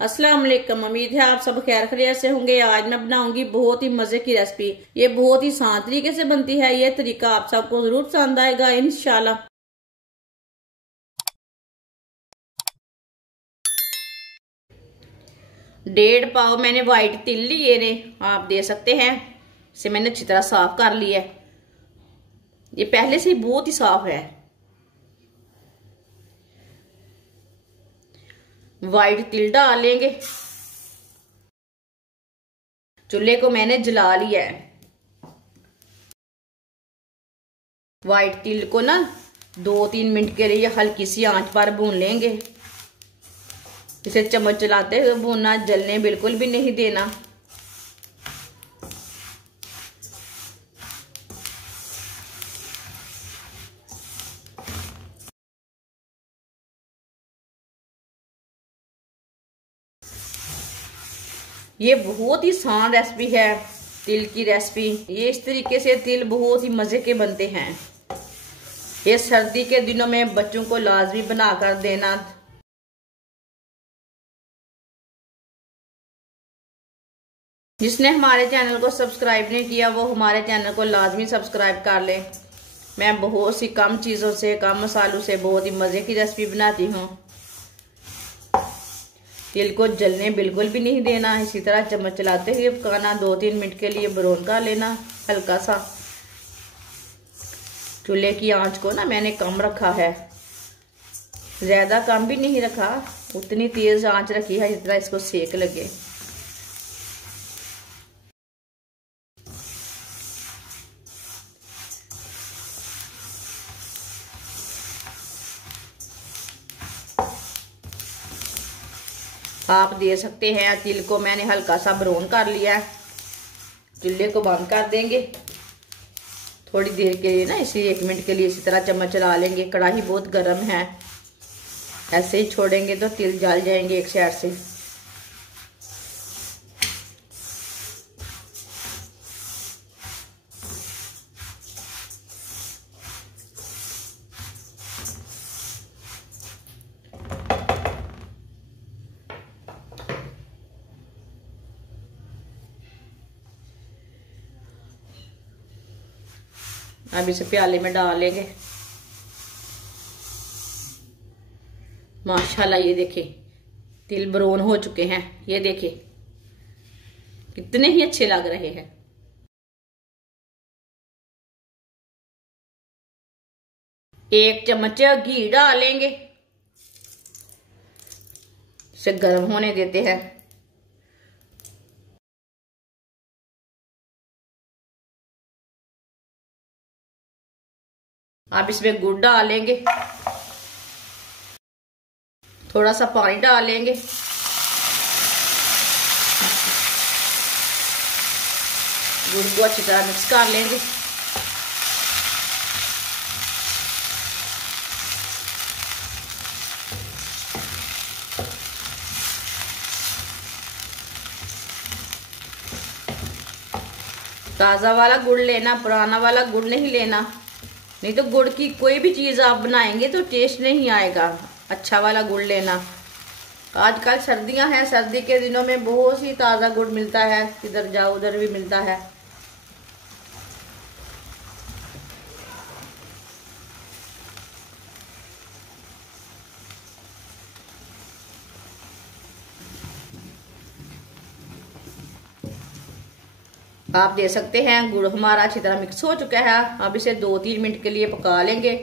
अस्सलाम वालेकुम। उम्मीद है आप सब खैर खैरियत से होंगे। आज मैं बनाऊंगी बहुत ही मजे की रेसिपी। ये बहुत ही आसान तरीके से बनती है। ये तरीका आप सबको जरूर पसंद आएगा इंशाल्लाह। 1.5 पाव मैंने व्हाइट तिल लिए ने, आप दे सकते हैं। इसे मैंने अच्छी तरह साफ कर लिया है। ये पहले से ही बहुत ही साफ है। व्हाइट तिल डालेंगे। चूल्हे को मैंने जला लिया है। व्हाइट तिल को ना 2-3 मिनट के लिए हल्की सी आंच पर भून लेंगे। इसे चम्मच चलाते हुए भूनना, जलने बिल्कुल भी नहीं देना। ये बहुत ही आसान रेसिपी है, तिल की रेसिपी। ये इस तरीके से तिल बहुत ही मजे के बनते हैं। ये सर्दी के दिनों में बच्चों को लाजमी बनाकर देना। जिसने हमारे चैनल को सब्सक्राइब नहीं किया वो हमारे चैनल को लाजमी सब्सक्राइब कर ले। मैं बहुत सी कम चीज़ों से, कम मसालों से बहुत ही मज़े की रेसिपी बनाती हूँ। तिल को जलने बिल्कुल भी नहीं देना। इसी तरह चम्मच चलाते हुए पकाना। 2-3 मिनट के लिए ब्राउन कर लेना हल्का सा। चूल्हे की आंच को ना मैंने कम रखा है, ज़्यादा कम भी नहीं रखा, उतनी तेज आंच रखी है जितना इसको सेक लगे। आप दे सकते हैं। तिल को मैंने हल्का सा ब्राउन कर लिया है। चूल्हे को बंद कर देंगे थोड़ी देर के लिए ना, इसी 1 मिनट के लिए इसी तरह चम्मच चला लेंगे। कढ़ाई बहुत गर्म है, ऐसे ही छोड़ेंगे तो तिल जल जाएंगे एक साइड से। अब इसे प्याले में डाल लेंगे। माशाल्लाह ये देखिए तिल ब्राउन हो चुके हैं। ये देखिए कितने ही अच्छे लग रहे हैं। एक चम्मच घी डालेंगे। इसे गर्म होने देते हैं। अब इसमें गुड़ डालेंगे, थोड़ा सा पानी डालेंगे। गुड़ को अच्छी तरह मिक्स कर लेंगे। ताज़ा वाला गुड़ लेना, पुराना वाला गुड़ नहीं लेना। नहीं तो गुड़ की कोई भी चीज़ आप बनाएंगे तो टेस्ट नहीं आएगा। अच्छा वाला गुड़ लेना। आजकल सर्दियां हैं, सर्दी के दिनों में बहुत ही ताज़ा गुड़ मिलता है, इधर जाओ उधर भी मिलता है। आप दे सकते हैं। गुड़ हमारा अच्छी तरह मिक्स हो चुका है। अब इसे 2-3 मिनट के लिए पका लेंगे।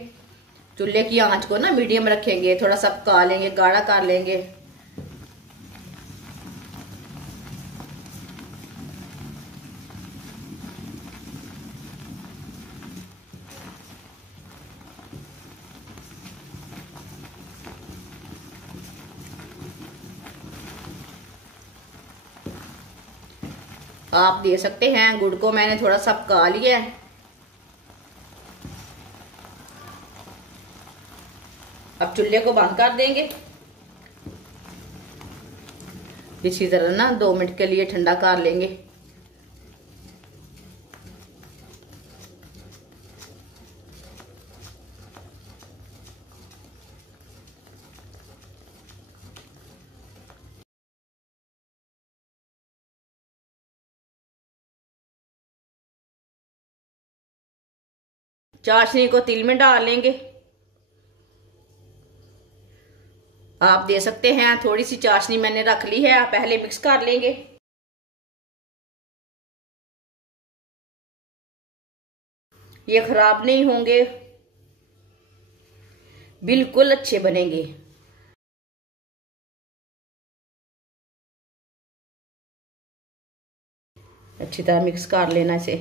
चूल्हे की आंच को ना मीडियम रखेंगे, थोड़ा सा पका लेंगे, गाढ़ा कर लेंगे। आप दे सकते हैं। गुड़ को मैंने थोड़ा सा पका लिया है। अब चूल्हे को बंद कर देंगे। इसी तरह ना 2 मिनट के लिए ठंडा कर लेंगे। चाशनी को तिल में डाल लेंगे। आप दे सकते हैं थोड़ी सी चाशनी मैंने रख ली है, आप पहले मिक्स कर लेंगे। ये खराब नहीं होंगे, बिल्कुल अच्छे बनेंगे। अच्छी तरह मिक्स कर लेना इसे।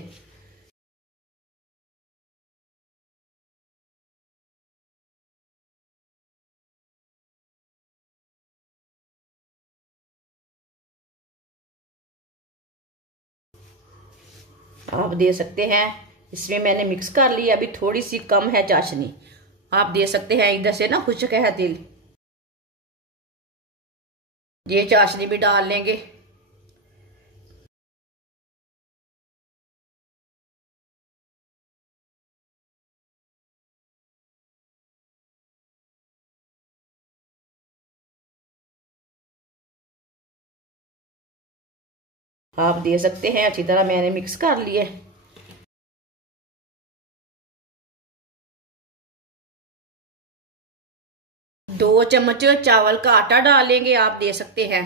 आप दे सकते हैं, इसमें मैंने मिक्स कर लिया, अभी थोड़ी सी कम है चाशनी। आप दे सकते हैं, इधर से ना खुश्क है तिल, ये चाशनी भी डाल लेंगे। आप दे सकते हैं, अच्छी तरह मैंने मिक्स कर लिए। 2 चम्मच चावल का आटा डालेंगे, आप दे सकते हैं।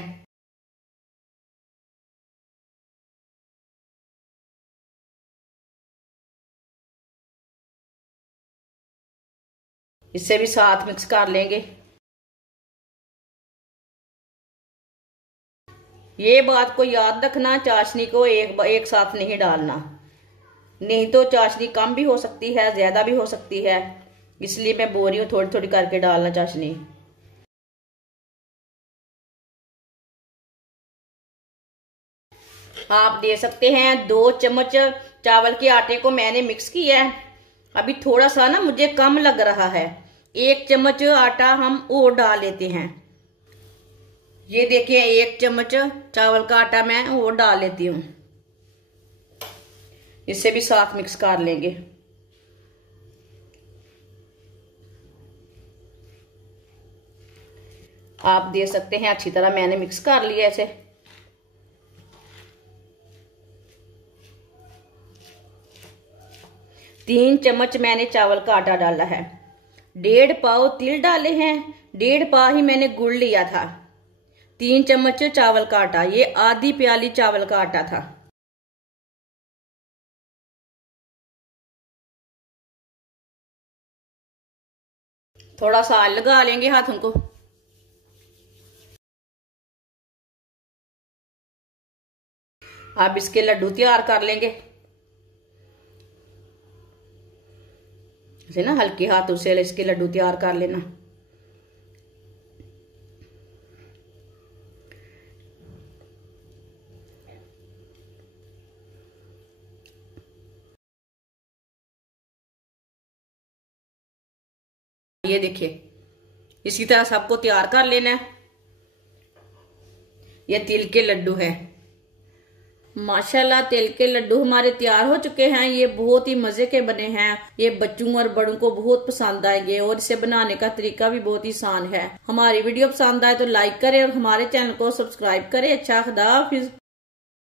इससे भी साथ मिक्स कर लेंगे। ये बात को याद रखना, चाशनी को एक साथ नहीं डालना, नहीं तो चाशनी कम भी हो सकती है, ज्यादा भी हो सकती है, इसलिए मैं बोल रही हूँ थोड़ी थोड़ी करके डालना चाशनी। आप दे सकते हैं 2 चम्मच चावल के आटे को मैंने मिक्स किया है। अभी थोड़ा सा ना मुझे कम लग रहा है, 1 चम्मच आटा हम और डाल लेते हैं। ये देखिए 1 चम्मच चावल का आटा मैं और डाल लेती हूँ, इससे भी साथ मिक्स कर लेंगे। आप दे सकते हैं, अच्छी तरह मैंने मिक्स कर लिया ऐसे। तीन चम्मच मैंने चावल का आटा डाला है, 1.5 पाव तिल डाले हैं, 1.5 पाव ही मैंने गुड़ लिया था, 3 चम्मच चावल का आटा, ये आधी प्याली चावल का आटा था। थोड़ा सा लगा लेंगे हाथों को। अब इसके लड्डू तैयार कर लेंगे, ऐसे ना हल्के हाथों से इसके लड्डू तैयार कर लेना। ये देखिए इसी तरह सबको तैयार कर लेना है। ये तिल के लड्डू है। माशाल्लाह तिल के लड्डू हमारे तैयार हो चुके हैं। ये बहुत ही मजे के बने हैं, ये बच्चों और बड़ों को बहुत पसंद आएंगे और इसे बनाने का तरीका भी बहुत ही आसान है। हमारी वीडियो पसंद आए तो लाइक करें और हमारे चैनल को सब्सक्राइब करें। अच्छा, खुदा हाफिज।